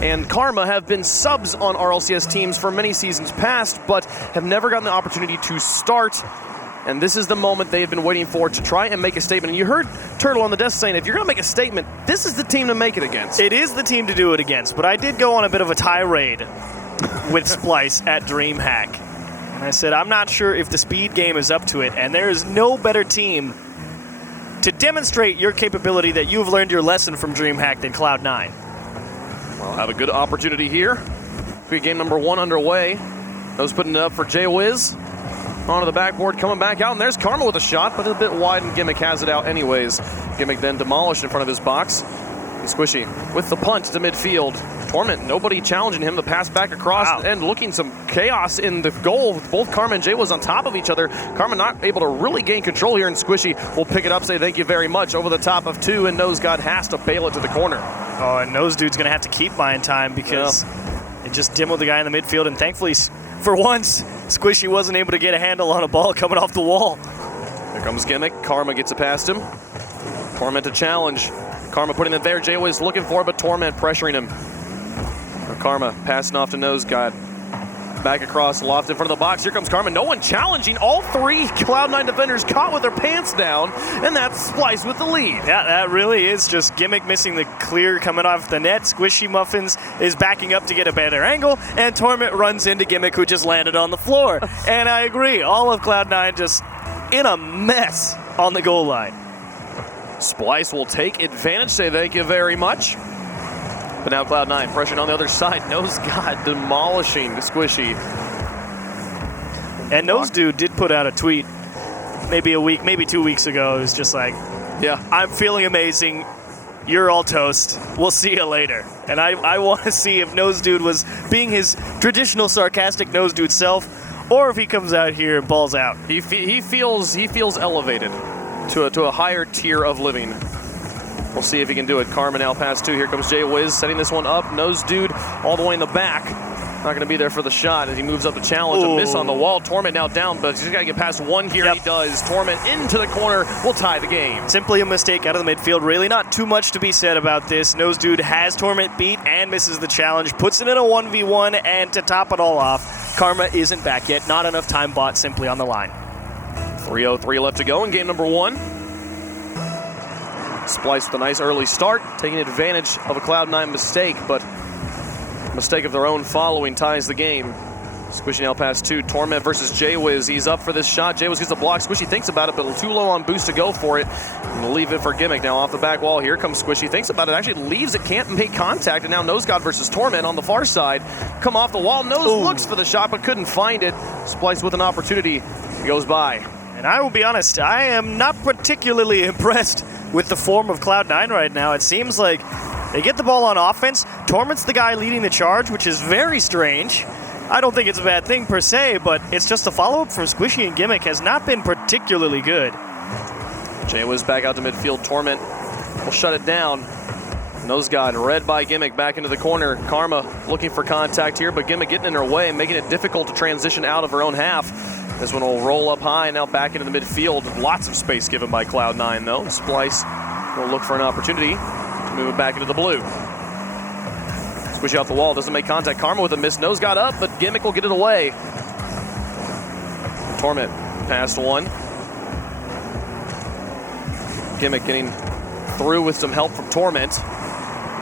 and Karma have been subs on RLCS teams for many seasons past, but have never gotten the opportunity to start. And this is the moment they've been waiting for to try and make a statement. And you heard Turtle on the desk saying, if you're going to make a statement, this is the team to make it against. It is the team to do it against, but I did go on a bit of a tirade with Splyce at DreamHack. And I said, I'm not sure if the speed game is up to it, and there is no better team to demonstrate your capability that you've learned your lesson from DreamHack than Cloud9. Well, have a good opportunity here. Quick game number 1 underway. Those putting it up for J-Wiz. Onto the backboard, coming back out, and there's Karma with a shot, but a bit wide, and Gimmick has it out anyways. Gimmick then demolished in front of his box. And Squishy with the punt to midfield. Torment, nobody challenging him. The pass back across, and looking some chaos in the goal. Both Karma and Jay was on top of each other. Karma not able to really gain control here, and Squishy will pick it up, say thank you very much. Over the top of 2, and Nose God has to bail it to the corner. Oh, and Nose Dude's going to have to keep buying time because it just demoed the guy in the midfield, and thankfully, for once, Squishy wasn't able to get a handle on a ball coming off the wall. Here comes Gimmick. Karma gets it past him. Torment to challenge. Karma putting it there. J-Wiz looking for it, but Torment pressuring him. Karma passing off to Nose God. Back across, loft in front of the box. Here comes Karma. No one challenging. All 3 Cloud9 defenders caught with their pants down, and that's Splyce with the lead. Yeah, that really is just Gimmick missing the clear coming off the net. Squishy Muffins is backing up to get a better angle, and Torment runs into Gimmick, who just landed on the floor. And I agree, all of Cloud9 just in a mess on the goal line. Splyce will take advantage, say thank you very much. But now Cloud9 pressuring on the other side. Nose God demolishing Squishy. And Nose Dude did put out a tweet maybe a week, maybe 2 weeks ago. It was just like, yeah, I'm feeling amazing. You're all toast. We'll see you later. And I want to see if Nose Dude was being his traditional sarcastic Nose Dude self, or if he comes out here and balls out. He feels elevated to a higher tier of living. We'll see if he can do it. Karma now past 2. Here comes J-Wiz setting this one up. Nose Dude all the way in the back. Not going to be there for the shot as he moves up the challenge. A miss on the wall. Torment now down, but he's got to get past 1 here. Yep. He does. Torment into the corner will tie the game. Simply a mistake out of the midfield. Really not too much to be said about this. Nose Dude has Torment beat and misses the challenge. Puts it in a 1v1, and to top it all off, Karma isn't back yet. Not enough time bought simply on the line. 3:03 left to go in game number 1. Splyce with a nice early start, taking advantage of a Cloud9 mistake, but a mistake of their own following ties the game. Squishy now past 2. Torment versus J-Wiz. He's up for this shot. J-Wiz gets a block. Squishy thinks about it, but too low on boost to go for it. And we'll leave it for Gimmick. Now off the back wall. Here comes Squishy. Thinks about it. Actually leaves it. Can't make contact. And now Nose God versus Torment on the far side. Come off the wall. Nose looks for the shot, but couldn't find it. Splyce with an opportunity. He goes by. And I will be honest, I am not particularly impressed with the form of Cloud9 right now. It seems like they get the ball on offense. Torment's the guy leading the charge, which is very strange. I don't think it's a bad thing per se, but it's just the follow-up from Squishy and Gimmick has not been particularly good. J-Wiz back out to midfield. Torment will shut it down. Nose God read by Gimmick back into the corner. Karma looking for contact here, but Gimmick getting in her way and making it difficult to transition out of her own half. This one will roll up high, now back into the midfield. Lots of space given by Cloud9, though. Splyce will look for an opportunity to move it back into the blue. Squishy off the wall, doesn't make contact. Karma with a miss. Nose got up, but Gimmick will get it away. Torment past 1. Gimmick getting through with some help from Torment.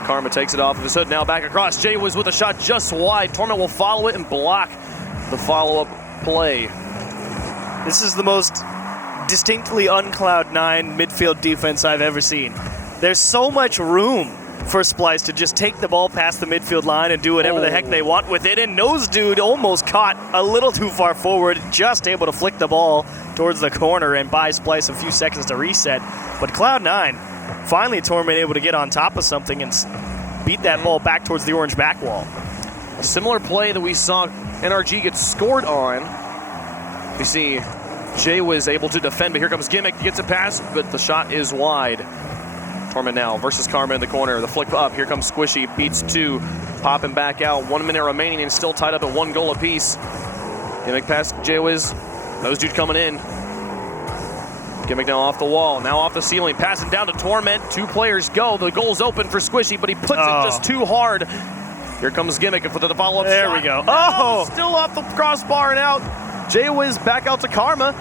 Karma takes it off of his hood, now back across. J-Wiz with a shot just wide. Torment will follow it and block the follow-up play. This is the most distinctly un-Cloud9 midfield defense I've ever seen. There's so much room for Splyce to just take the ball past the midfield line and do whatever the heck they want with it. And Nose Dude almost caught a little too far forward, just able to flick the ball towards the corner and buy Splyce a few seconds to reset. But Cloud9, finally Torment able to get on top of something and beat that ball back towards the orange back wall. A similar play that we saw NRG get scored on. We see J-Wiz able to defend, but here comes Gimmick. Gets it past, but the shot is wide. Torment now versus Karma in the corner. The flick up. Here comes Squishy. Beats 2. Popping back out. 1 minute remaining and still tied up at 1 goal apiece. Gimmick past J-Wiz. Nose Dude coming in. Gimmick now off the wall. Now off the ceiling. Passing down to Torment. 2 players go. The goal's open for Squishy, but he puts it just too hard. Here comes Gimmick for the follow-up shot. There we go. Oh! Still off the crossbar and out. Jaywiz back out to Karma.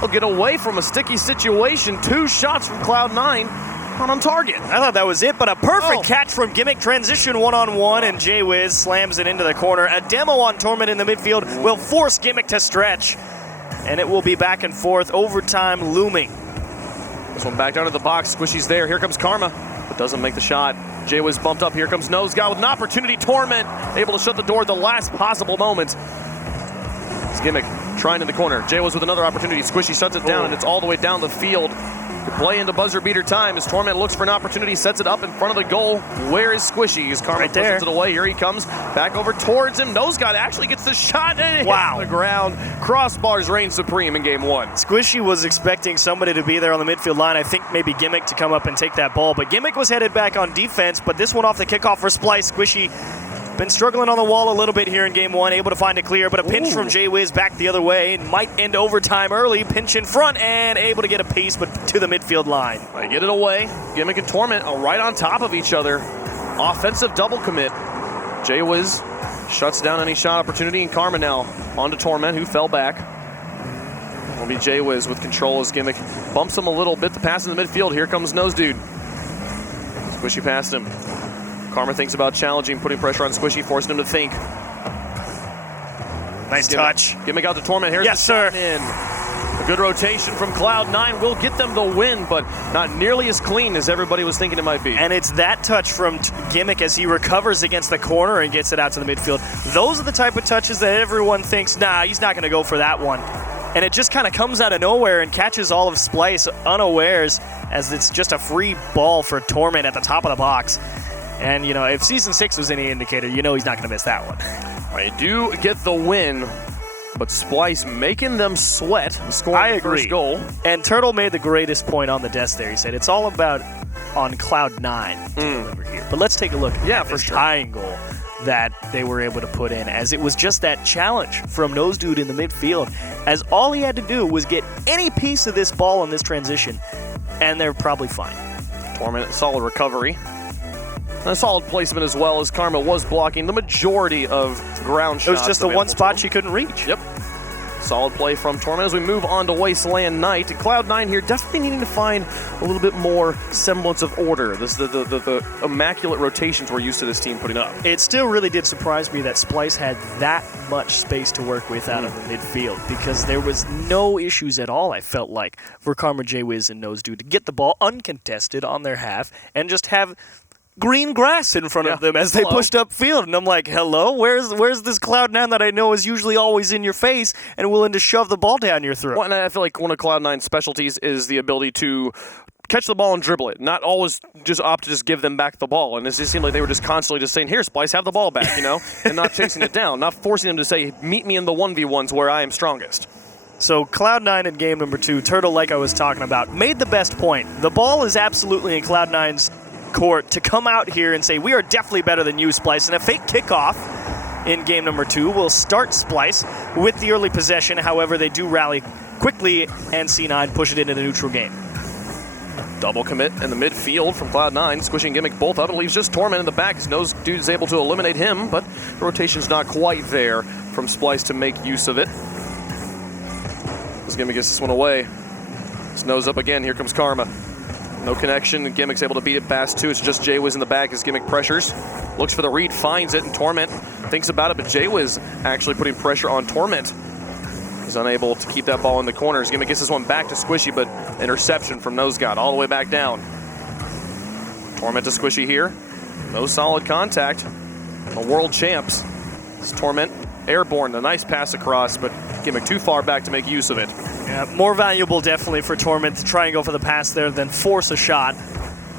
They'll get away from a sticky situation. 2 shots from Cloud9 on target. I thought that was it, but a perfect catch from Gimmick. Transition one-on-one, and Jaywiz slams it into the corner. A demo on Torment in the midfield will force Gimmick to stretch, and it will be back and forth. Overtime looming. This one back down to the box. Squishy's there. Here comes Karma, but doesn't make the shot. Jaywiz bumped up. Here comes Nosegod with an opportunity. Torment able to shut the door at the last possible moment. It's Gimmick trying in the corner. Jaywiz with another opportunity. Squishy shuts it down, and it's all the way down the field. Play into buzzer beater time as Torment looks for an opportunity, sets it up in front of the goal. Where is Squishy? As Karma pushes it away. Here he comes. Back over towards him. Nosegod actually gets the shot and hits the ground. Crossbars reign supreme in game 1. Squishy was expecting somebody to be there on the midfield line. I think maybe Gimmick to come up and take that ball. But Gimmick was headed back on defense, but this one off the kickoff for Splyce. Squishy been struggling on the wall a little bit here in game 1, able to find it clear, but a pinch from Jaywiz back the other way. It might end overtime early. Pinch in front and able to get a piece, but to the midfield line. They get it away. Gimmick and Torment are right on top of each other. Offensive double commit. Jaywiz shuts down any shot opportunity, and Karma now on to Torment, who fell back. Will be Jaywiz with control as Gimmick bumps him a little bit. The pass in the midfield. Here comes Nose Dude. Squishy past him. Karma thinks about challenging, putting pressure on Squishy, forcing him to think. Nice touch. Gimmick out to Torment. Here's yes, sir. In. A good rotation from Cloud9 will get them the win, but not nearly as clean as everybody was thinking it might be. And it's that touch from Gimmick as he recovers against the corner and gets it out to the midfield. Those are the type of touches that everyone thinks, nah, he's not going to go for that one. And it just kind of comes out of nowhere and catches all of Splyce unawares as it's just a free ball for Torment at the top of the box. And, you know, if Season 6 was any indicator, you know he's not going to miss that one. They do get the win, but Splyce making them sweat, scoring the first goal. And Turtle made the greatest point on the desk there. He said, it's all about on Cloud9 to deliver here. But let's take a look at this triangle that they were able to put in, as it was just that challenge from Nose Dude in the midfield, as all he had to do was get any piece of this ball in this transition, and they're probably fine. Torment, solid recovery. And a solid placement as well, as Karma was blocking the majority of ground shots. It was just the one spot she couldn't reach. Yep. Solid play from Torment as we move on to Wasteland Night. And Cloud9 here definitely needing to find a little bit more semblance of order. This the immaculate rotations we're used to this team putting up. It still really did surprise me that Splyce had that much space to work with out of the midfield, because there was no issues at all, I felt like, for Karma, Jaywiz, and Nose Dude to get the ball uncontested on their half and just have green grass in front of them as they pushed upfield. And I'm like, hello? Where's this Cloud9 that I know is usually always in your face and willing to shove the ball down your throat? Well, and I feel like one of Cloud9's specialties is the ability to catch the ball and dribble it, not always just opt to just give them back the ball. And it just seemed like they were just constantly just saying, here, Splyce, have the ball back, you know, and not chasing it down, not forcing them to say, meet me in the 1v1s where I am strongest. So Cloud9 in game number 2, Turtle, like I was talking about, made the best point. The ball is absolutely in Cloud9's court to come out here and say, we are definitely better than you, Splyce. And a fake kickoff in game number 2 will start Splyce with the early possession. However, they do rally quickly, and C9 push it into the neutral game. Double commit in the midfield from Cloud9, squishing Gimmick both up. It leaves just Torment in the back as Nose Dude's able to eliminate him, but the rotation's not quite there from Splyce to make use of it. As Gimmick gets this one away. It's Nose up again. Here comes Karma. No connection, and Gimmick's able to beat it past 2. It's just Jaywiz in the back as Gimmick pressures. Looks for the read, finds it, and Torment thinks about it, but Jaywiz actually putting pressure on Torment. He's unable to keep that ball in the corners. Gimmick gets this one back to Squishy, but interception from Nosegod all the way back down. Torment to Squishy here. No solid contact. A world champs. It's Torment airborne, a nice pass across, but Gimmick too far back to make use of it. Yeah, more valuable definitely for Torment to try and go for the pass there than force a shot,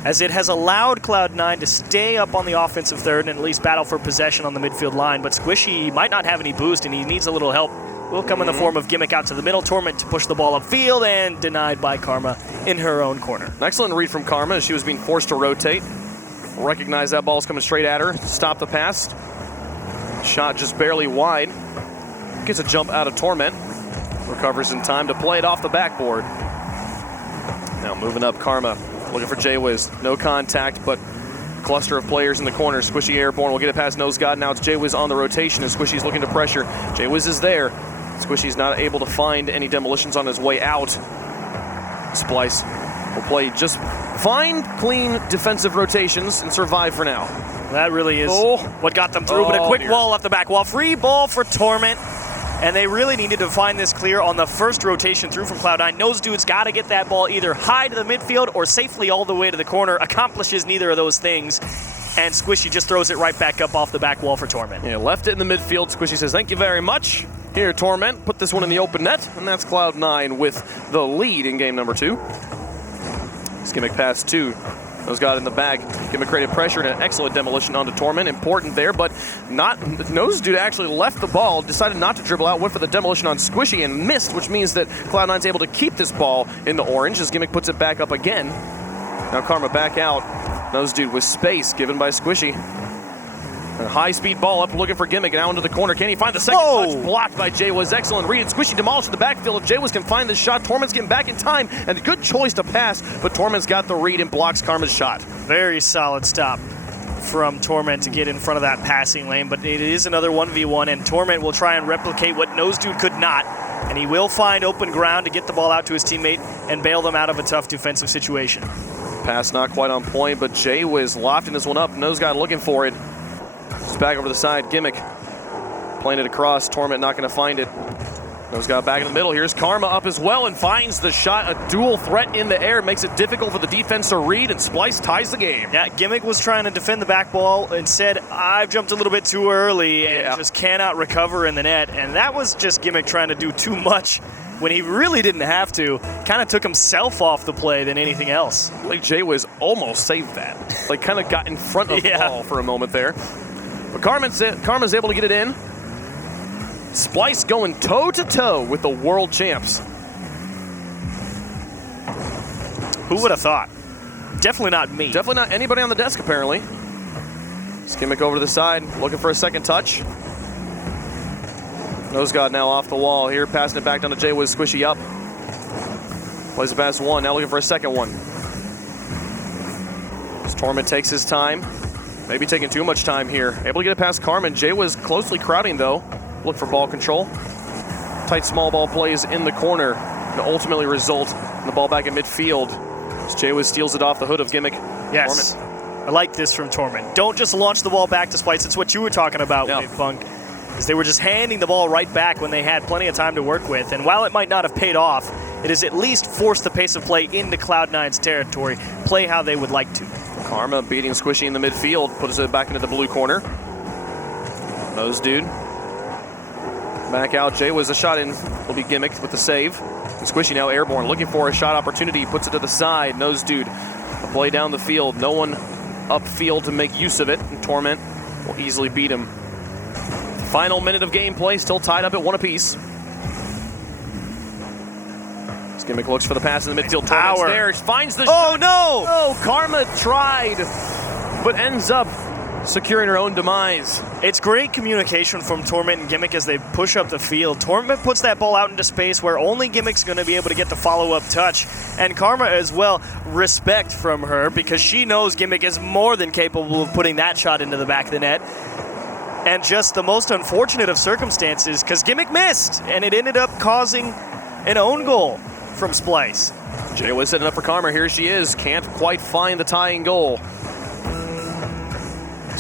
as it has allowed Cloud9 to stay up on the offensive third and at least battle for possession on the midfield line. But Squishy might not have any boost, and he needs a little help. Will come in the form of Gimmick out to the middle, Torment to push the ball upfield, and denied by Karma in her own corner. An excellent read from Karma as she was being forced to rotate. Recognize that ball's coming straight at her. Stop the pass. Shot just barely wide. Gets a jump out of Torment. Recovers in time to play it off the backboard. Now moving up, Karma looking for Jaywiz. No contact, but cluster of players in the corner. Squishy airborne will get it past Nose God. Now it's Jaywiz on the rotation, and Squishy's looking to pressure. Jaywiz is there. Squishy's not able to find any demolitions on his way out. Splyce will play just fine, clean defensive rotations and survive for now. That really is what got them through, but a quick wall off the back wall. Free ball for Torment. And they really needed to find this clear on the first rotation through from Cloud9. Nose Dude's got to get that ball either high to the midfield or safely all the way to the corner. Accomplishes neither of those things. And Squishy just throws it right back up off the back wall for Torment. Yeah, left it in the midfield. Squishy says, thank you very much. Here, Torment, put this one in the open net. And that's Cloud9 with the lead in game number 2. Skimmick pass 2. Nose got in the bag. Gimmick created pressure and an excellent demolition onto Torment. Important there, but not. Nose Dude actually left the ball, decided not to dribble out, went for the demolition on Squishy and missed, which means that Cloud9's able to keep this ball in the orange as Gimmick puts it back up again. Now Karma back out. Nose Dude with space given by Squishy. A high-speed ball up, looking for Gimmick, and out into the corner. Can he find the second touch? Blocked by Jaywiz. Excellent read. Squishy demolished the backfield. If Jaywiz can find this shot, Torment's getting back in time, and a good choice to pass, but Torment's got the read and blocks Karma's shot. Very solid stop from Torment to get in front of that passing lane, but it is another 1v1, and Torment will try and replicate what Nose Dude could not, and he will find open ground to get the ball out to his teammate and bail them out of a tough defensive situation. Pass not quite on point, but Jaywiz lofting this one up. Nose Guy looking for it. Just back over the side, Gimmick playing it across. Torment not going to find it. Nose got back in the middle. Here's Karma up as well and finds the shot. A dual threat in the air makes it difficult for the defense to read, and Splyce ties the game. Yeah, Gimmick was trying to defend the back ball and said, I've jumped a little bit too early and just cannot recover in the net. And that was just Gimmick trying to do too much when he really didn't have to. Kind of took himself off the play than anything else. Like Jaywiz almost saved that. Like kind of got in front of the ball for a moment there. But Karma's able to get it in. Splyce going toe-to-toe with the world champs. Who would have thought? Definitely not me. Definitely not anybody on the desk, apparently. Skimmick over to the side, looking for a second touch. Nose God now off the wall here, passing it back down to Jaywiz. Squishy up. Plays it past one, now looking for a second one. As Torment takes his time. Maybe taking too much time here. Able to get it past Carmen. Jaywiz closely crowding, though. Look for ball control. Tight small ball plays in the corner to ultimately result in the ball back in midfield. As Jaywiz steals it off the hood of Gimmick. Yes. Torment. I like this from Torment. Don't just launch the ball back to Splyce. It's what you were talking about, Wave Funk. Is they were just handing the ball right back when they had plenty of time to work with. And while it might not have paid off, it has at least forced the pace of play into Cloud9's territory. Play how they would like to. Karma beating Squishy in the midfield, puts it back into the blue corner. Nose Dude. Back out, Jaywiz a shot in, will be Gimmick with the save. And Squishy now airborne, looking for a shot opportunity, puts it to the side. Nose Dude, a play down the field, no one upfield to make use of it, and Torment will easily beat him. Final minute of gameplay, still tied up at 1 apiece. Gimmick looks for the pass in the midfield. Torment's there, finds the shot. Oh, no! Oh, Karma tried, but ends up securing her own demise. It's great communication from Torment and Gimmick as they push up the field. Torment puts that ball out into space where only Gimmick's going to be able to get the follow-up touch. And Karma as well, respect from her because she knows Gimmick is more than capable of putting that shot into the back of the net. And just the most unfortunate of circumstances because Gimmick missed, and it ended up causing an own goal from Splyce. Jaywiz setting up for Karma. Here she is. Can't quite find the tying goal.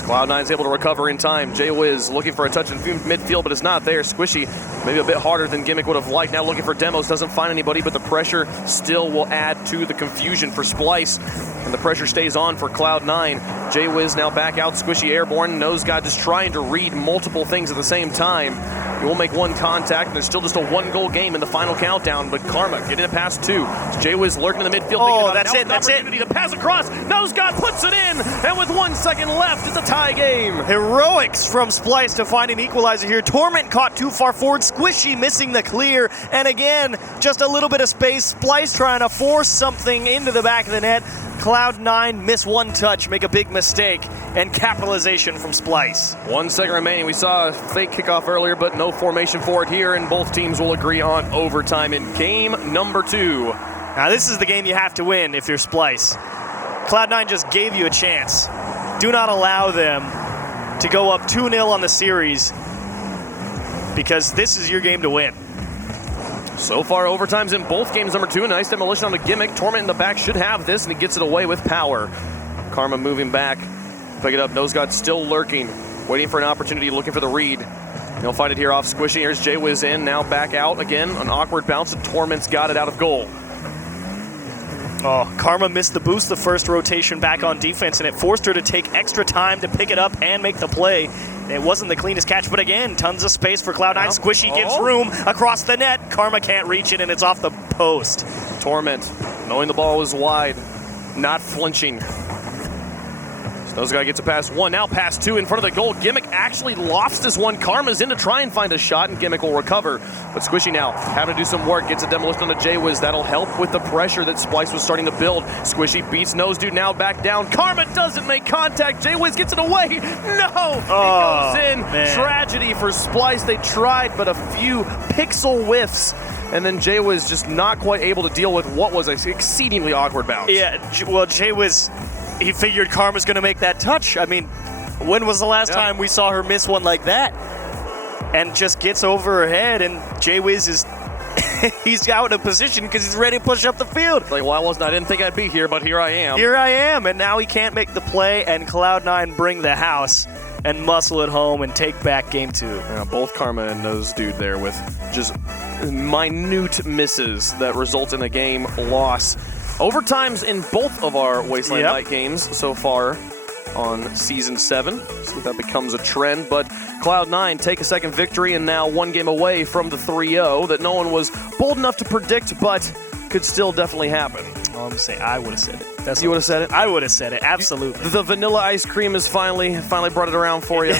Cloud9's able to recover in time. Jaywiz looking for a touch in midfield, but it's not there. Squishy, maybe a bit harder than Gimmick would have liked. Now looking for demos, doesn't find anybody, but the pressure still will add to the confusion for Splyce. And the pressure stays on for Cloud9. Jaywiz now back out, Squishy airborne. Nose God just trying to read multiple things at the same time. He will make one contact, and there's still just a 1-goal game in the final countdown, but Karma getting it past 2. Jaywiz lurking in the midfield. Oh, that's it, that's it. To pass across. Nose God puts it in, and with 1 second left, it's a tie game. Heroics from Splyce to find an equalizer here. Torment caught too far forward. Squishy missing the clear, and again, just a little bit of space. Splyce trying to force something into the back of the net. Cloud9 miss one touch, make a big mistake, and capitalization from Splyce. 1 second remaining. We saw a fake kickoff earlier, but no formation for it here, and both teams will agree on overtime in game number 2. Now this is the game you have to win if you're Splyce. Cloud9 just gave you a chance. do not allow them to go up 2-0 on the series, because this is your game to win. So far, overtimes in both games. Number 2, nice demolition on the Gimmick. Torment in the back should have this, and he gets it away with power. Karma moving back, pick it up. Nose God still lurking, waiting for an opportunity, looking for the read. He'll find it here off Squishy. Here's J-Wiz in, now back out again. An awkward bounce, and Torment's got it out of goal. Oh, Karma missed the boost the first rotation back on defense, and it forced her to take extra time to pick it up and make the play. It wasn't the cleanest catch, but again, tons of space for Cloud9. Squishy gives room across the net. Karma can't reach it, and it's off the post. Torment, knowing the ball was wide, not flinching. Those guy gets a pass 1, now pass 2 in front of the goal. Gimmick actually lofts this one. Karma's in to try and find a shot, and Gimmick will recover. But Squishy now having to do some work, gets a demolition on the J-Wiz. That'll help with the pressure that Splyce was starting to build. Squishy beats Nose Dude, now back down. Karma doesn't make contact. J-Wiz gets it away. No! It goes in. Man. Tragedy for Splyce. They tried, but a few pixel whiffs. And then J-Wiz just not quite able to deal with what was an exceedingly awkward bounce. Yeah, well, J-Wiz, he figured Karma's going to make that touch. I mean, when was the last time we saw her miss one like that? And just gets over her head, and J-Wiz is he's out of position because he's ready to push up the field. Like, well, I didn't think I'd be here, but here I am. Here I am, and now he can't make the play, and Cloud9 bring the house and muscle it home and take back game 2. Yeah, both Karma and Nose Dude there with just minute misses that result in a game loss. Overtimes in both of our Wasteland Night games so far on Season 7. See if that becomes a trend. But Cloud9 take a second victory and now 1 game away from the 3-0 that no one was bold enough to predict, but could still definitely happen. All I'm saying, I would have said it. You would have said it? I would have said it, absolutely. The vanilla ice cream has finally brought it around for you.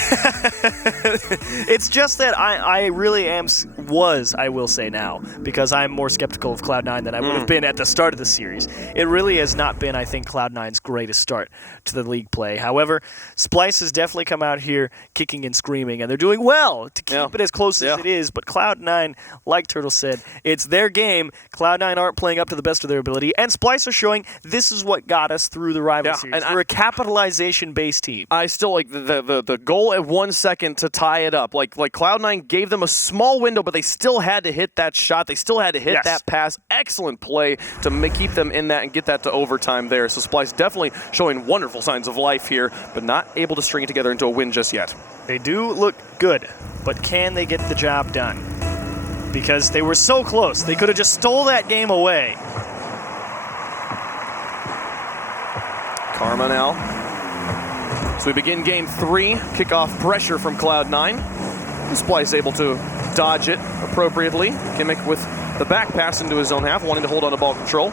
It's just that I really I will say now, because I'm more skeptical of Cloud9 than I would have been at the start of the series. It really has not been, I think, Cloud9's greatest start to the league play. However, Splyce has definitely come out here kicking and screaming, and they're doing well to keep it as close as it is. But Cloud9, like Turtle said, it's their game. Cloud9 aren't playing up to the best of their ability, and Splyce are showing this is what got us through the rival series. We're a capitalization-based team. I still like the goal at 1 second to tie it up. Like Cloud9 gave them a small window, but they still had to hit that shot. They still had to hit that pass. Excellent play to keep them in that and get that to overtime there. So Splyce definitely showing wonderful signs of life here, but not able to string it together into a win just yet. They do look good, but can they get the job done? Because they were so close. They could have just stole that game away. Karma now. So we begin game 3. Kickoff pressure from Cloud9. Splyce able to dodge it appropriately. Gimmick with the back pass into his own half, wanting to hold on to ball control.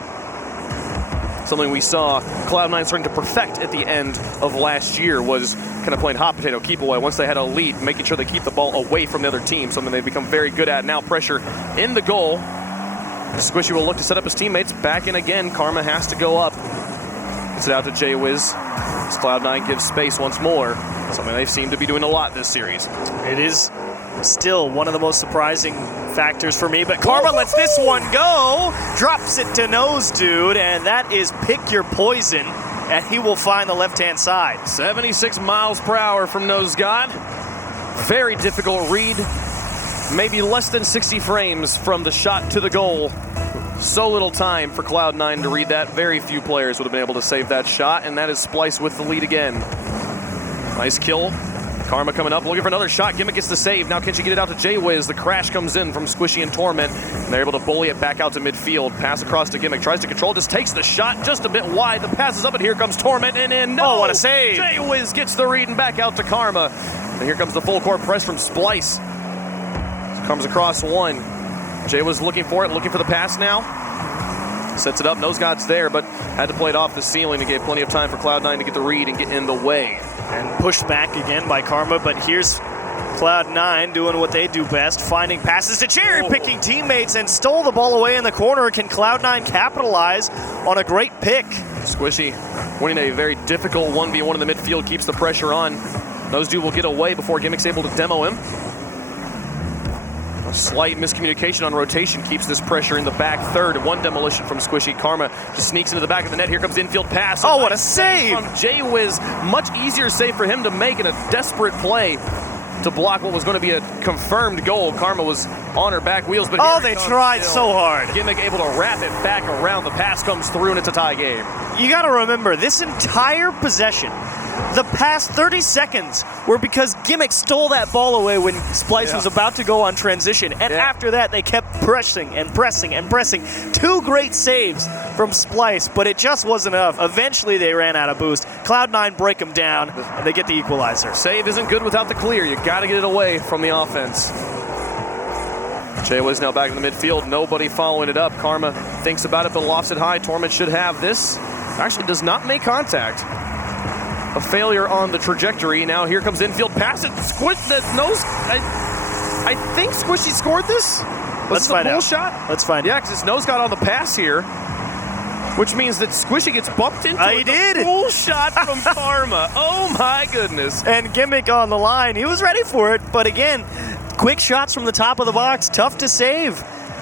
Something we saw Cloud9 starting to perfect at the end of last year was kind of playing hot potato, keep away. Once they had a lead, making sure they keep the ball away from the other team, something they've become very good at. Now pressure in the goal. Squishy will look to set up his teammates. Back in again. Karma has to go up. Gets it out to J-Wiz. As Cloud9 gives space once more. Something they seem to be doing a lot this series. It is still one of the most surprising factors for me, but Karma lets this one go, drops it to Nose Dude, and that is pick your poison, and he will find the left-hand side. 76 miles per hour from Nose God. Very difficult read. Maybe less than 60 frames from the shot to the goal. So little time for Cloud9 to read that. Very few players would have been able to save that shot, and that is Splyce with the lead again. Nice kill. Karma coming up, looking for another shot. Gimmick gets the save. Now can she get it out to J-Wiz? The crash comes in from Squishy and Torment, and they're able to bully it back out to midfield. Pass across to Gimmick. Tries to control, just takes the shot just a bit wide. The pass is up, and here comes Torment, and in. No! Oh, what a save! J-Wiz gets the read and back out to Karma. And here comes the full court press from Splyce. Comes across one. J-Wiz looking for it, looking for the pass now. Sets it up. Nose God's there, but had to play it off the ceiling and gave plenty of time for Cloud9 to get the read and get in the way. And pushed back again by Karma, but here's Cloud9 doing what they do best, finding passes to cherry-picking teammates and stole the ball away in the corner. Can Cloud9 capitalize on a great pick? Squishy winning a very difficult 1v1 in the midfield, keeps the pressure on. Nose Dude will get away before Gimmick's able to demo him. A slight miscommunication on rotation keeps this pressure in the back third. One demolition from Squishy. Karma just sneaks into the back of the net. Here comes the infield pass. Oh, what a save! From Jay-Wiz. Much easier save for him to make in a desperate play to block what was going to be a confirmed goal. Karma was on her back wheels, but oh, they tried so hard. Gimmick able to wrap it back around. The pass comes through, and it's a tie game. You got to remember, this entire possession, the past 30 seconds were because Gimmick stole that ball away when Splyce was about to go on transition. And after that, they kept pressing and pressing and pressing. 2 great saves from Splyce, but it just wasn't enough. Eventually, they ran out of boost. Cloud9 break them down, and they get the equalizer. Save isn't good without the clear. You got to get it away from the offense. Jay-Wiz now back in the midfield. Nobody following it up. Karma thinks about it, but lofts it high. Torment should have this. Actually does not make contact. A failure on the trajectory. Now here comes infield pass. It squish the nose. I think Squishy scored this. Let's find out. Shot? Let's find out. Yeah, because his nose got on the pass here, which means that Squishy gets bumped into He did. a full shot from Karma. Oh my goodness. And Gimmick on the line. He was ready for it, but again, quick shots from the top of the box. Tough to save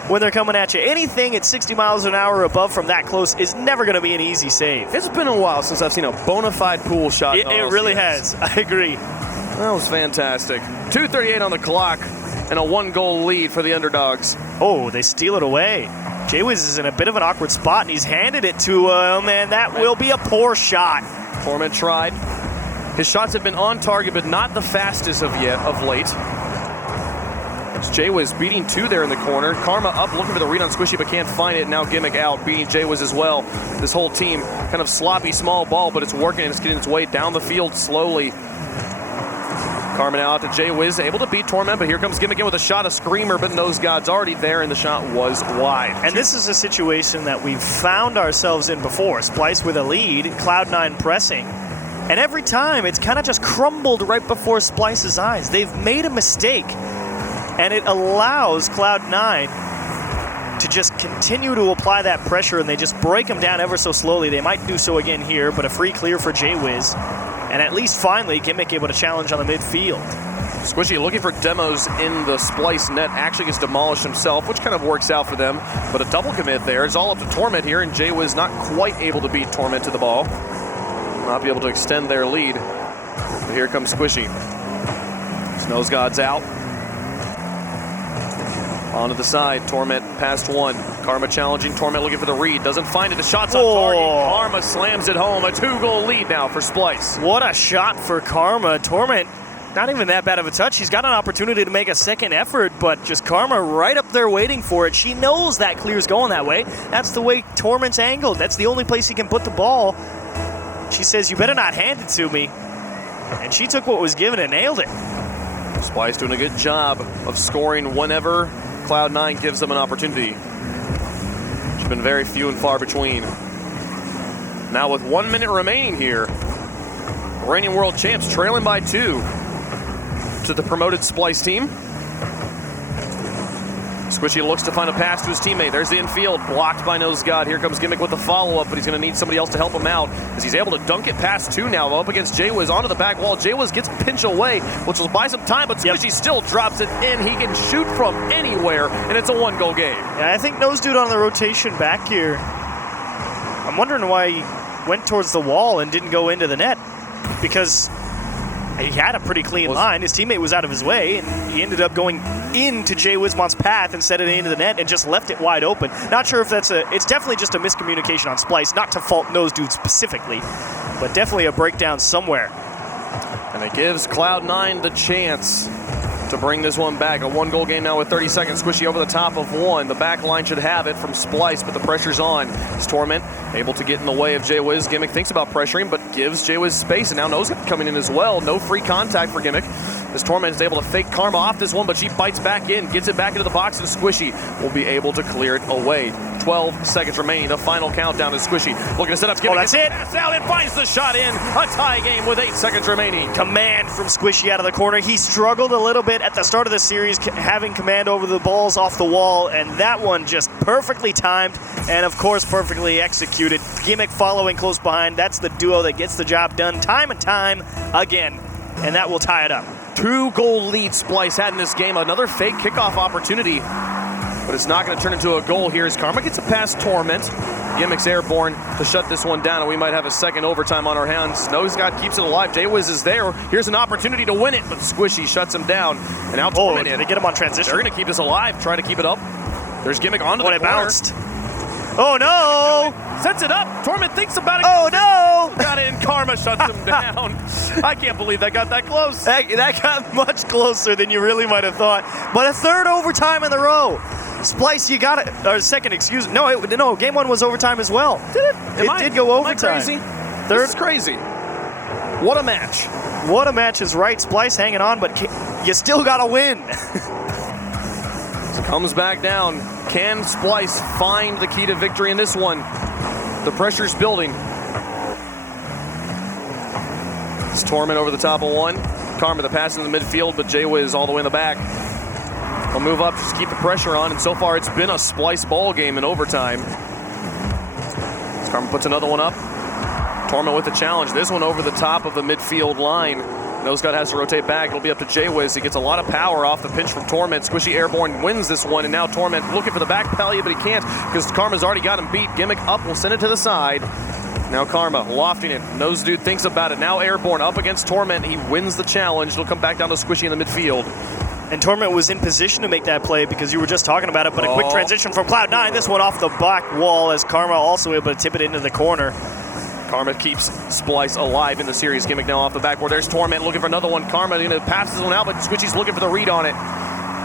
when they're coming at you. Anything at 60 miles an hour or above from that close is never going to be an easy save. It's been a while since I've seen a bona fide pool shot. It really has. I agree. That was fantastic. 2:38 on the clock and a 1-goal lead for the underdogs. Oh, they steal it away. Jay-Wiz is in a bit of an awkward spot, and he's handed it to, oh man, that will be a poor shot. Torment tried. His shots have been on target, but not the fastest of late. It's Jay-Wiz beating 2 there in the corner. Karma up looking for the read on Squishy, but can't find it. Now Gimmick out, beating Jay-Wiz as well. This whole team kind of sloppy small ball, but it's working and it's getting its way down the field slowly. Karma now out to Jay-Wiz, able to beat Torment, but here comes Gimmick in with a shot, a screamer, but Nose God's already there, and the shot was wide. And this is a situation that we've found ourselves in before. Splyce with a lead, Cloud9 pressing. And every time, it's kind of just crumbled right before Splyce's eyes. They've made a mistake. And it allows Cloud9 to just continue to apply that pressure, and they just break them down ever so slowly. They might do so again here, but a free clear for Jay-Wiz. And at least finally, Gimmick able to challenge on the midfield. Squishy looking for demos in the Splyce net, actually gets demolished himself, which kind of works out for them. But a double commit there. It's all up to Torment here, and Jay-Wiz not quite able to beat Torment to the ball. Not be able to extend their lead. But here comes Squishy. Nose God's out. Onto the side, Torment past 1. Karma challenging, Torment looking for the read. Doesn't find it, the shot's on target. Karma slams it home. A 2-goal lead now for Splyce. What a shot for Karma. Torment, not even that bad of a touch. He's got an opportunity to make a second effort, but just Karma right up there waiting for it. She knows that clear's going that way. That's the way Torment's angled. That's the only place he can put the ball. She says, you better not hand it to me. And she took what was given and nailed it. Splyce doing a good job of scoring whenever Cloud9 gives them an opportunity. It's been very few and far between. Now with 1 minute remaining here, reigning world champs trailing by 2 to the promoted Splyce team. Squishy looks to find a pass to his teammate. There's the infield, blocked by Nose God. Here comes Gimmick with the follow-up, but he's going to need somebody else to help him out as he's able to dunk it past 2 now up against Jay-Wiz onto the back wall. Jay-Wiz gets pinch away, which will buy some time, but Squishy still drops it in. He can shoot from anywhere, and it's a 1-goal game. Yeah, I think Nose Dude on the rotation back here. I'm wondering why he went towards the wall and didn't go into the net, because he had a pretty clean line. His teammate was out of his way, and he ended up going into Jay Wismont's path instead of into the net and just left it wide open. Not sure if it's definitely just a miscommunication on Splyce, not to fault Nose Dude specifically, but definitely a breakdown somewhere. And it gives Cloud9 the chance to bring this one back. A 1-goal game now with 30 seconds. Squishy over the top of 1. The back line should have it from Splyce, but the pressure's on. It's Torment able to get in the way of Jay-Wiz. Gimmick thinks about pressuring, but gives Jay-Wiz space, and now Nose coming in as well. No free contact for Gimmick. This Torment is able to fake Karma off this one, but she bites back in, gets it back into the box, and Squishy will be able to clear it away. 12 seconds remaining. The final countdown is Squishy looking to set up. That's it. Pass out and finds the shot in. A tie game with 8 seconds remaining. Command from Squishy out of the corner. He struggled a little bit at the start of the series, having command over the balls off the wall, and that one just perfectly timed and, of course, perfectly executed. Gimmick following close behind. That's the duo that gets the job done time and time again, and that will tie it up. 2-goal lead Splyce had in this game. Another fake kickoff opportunity, but it's not going to turn into a goal here as Karma gets a past Torment. Gimmick's airborne to shut this one down, and we might have a second overtime on our hands. Nosegod keeps it alive. Jaywiz is there. Here's an opportunity to win it, but Squishy shuts him down. And now Torment in. They get him on transition. They're going to keep this alive, try to keep it up. There's Gimmick onto the corner. Bounced. Oh, no! Sets it up. Torment thinks about it. Oh, no! Got it, and Karma shuts him down. I can't believe that got that close. That got much closer than you really might have thought. But a third overtime in a row. Splyce, you got it. Or second, excuse me. No, game one was overtime as well. Did it? It did go overtime. Am I crazy? Third. This is crazy. What a match. What a match is right. Splyce hanging on, but you still got to win. Comes back down. Can Splyce find the key to victory in this one? The pressure's building. It's Torment over the top of one. Karma the pass in the midfield, but Jaywiz all the way in the back. We'll move up, just keep the pressure on, and so far it's been a Splyce ball game in overtime. Karma puts another one up. Torment with the challenge. This one over the top of the midfield line. Nosegod has to rotate back. It'll be up to Jaywiz. He gets a lot of power off the pinch from Torment. Squishy Airborne wins this one, and now Torment looking for the back palliative, but he can't because Karma's already got him beat. Gimmick up, will send it to the side. Now Karma lofting it. Nose Dude thinks about it. Now Airborne up against Torment. He wins the challenge. It'll come back down to Squishy in the midfield. And Torment was in position to make that play because you were just talking about it, but a quick transition from Cloud9. This one off the back wall as Karma also able to tip it into the corner. Karma keeps Splyce alive in the series. Gimmick now off the backboard. There's Torment looking for another one. Karma going to pass this one out, but Squishy's looking for the read on it.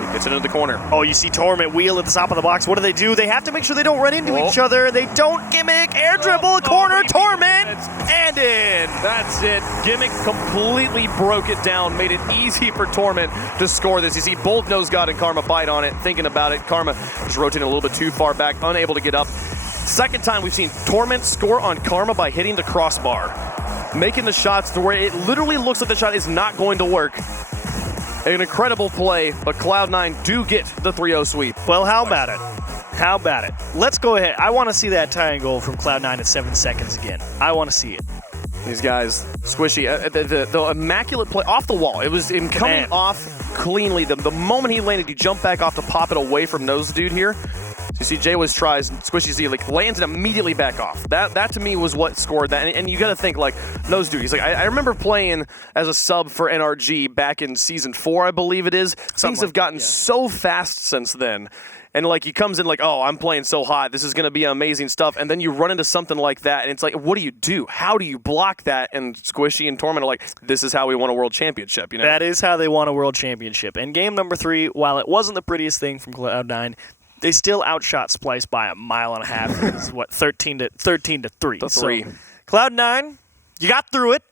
He gets it into the corner. Oh, you see Torment wheel at the top of the box. What do? They have to make sure they don't run into each other. They don't. Gimmick, air dribble, corner, Torment, and in. That's it. Gimmick completely broke it down, made it easy for Torment to score this. You see both Nosegod and Karma bite on it, thinking about it. Karma just rotating a little bit too far back, unable to get up. Second time we've seen Torment score on Karma by hitting the crossbar, making the shots to where it literally looks like the shot is not going to work. An incredible play, but Cloud9 do get the 3-0 sweep. Well, how about it? How about it? Let's go ahead. I want to see that tying goal from Cloud9 at 7 seconds again. I want to see it. These guys, Squishy, the immaculate play off the wall. It was him coming off cleanly. The moment he landed, he jumped back off to pop it away from Nose Dude here. You see Jaywiz tries, and Squishy lands it immediately back off. That to me was what scored that. And you got to think, Nose Dude. He's like, I remember playing as a sub for NRG back in Season 4, I believe it is. Things have gotten so fast since then. And he comes in oh, I'm playing so hot. This is going to be amazing stuff. And then you run into something like that, and it's like, what do you do? How do you block that? And Squishy and Torment are like, this is how we won a world championship. You know? That is how they won a world championship. And game number 3, while it wasn't the prettiest thing from Cloud9, they still outshot Splyce by 1.5 miles. It's 13 to 3. So, Cloud9, you got through it.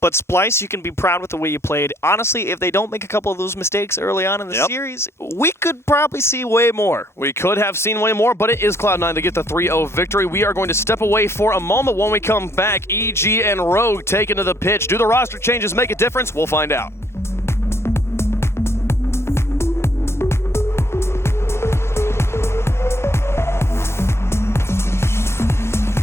But Splyce, you can be proud with the way you played. Honestly, if they don't make a couple of those mistakes early on in the series, we could probably see way more. We could have seen way more, but it is Cloud9 to get the 3-0 victory. We are going to step away for a moment. When we come back, EG and Rogue take into the pitch. Do the roster changes make a difference? We'll find out.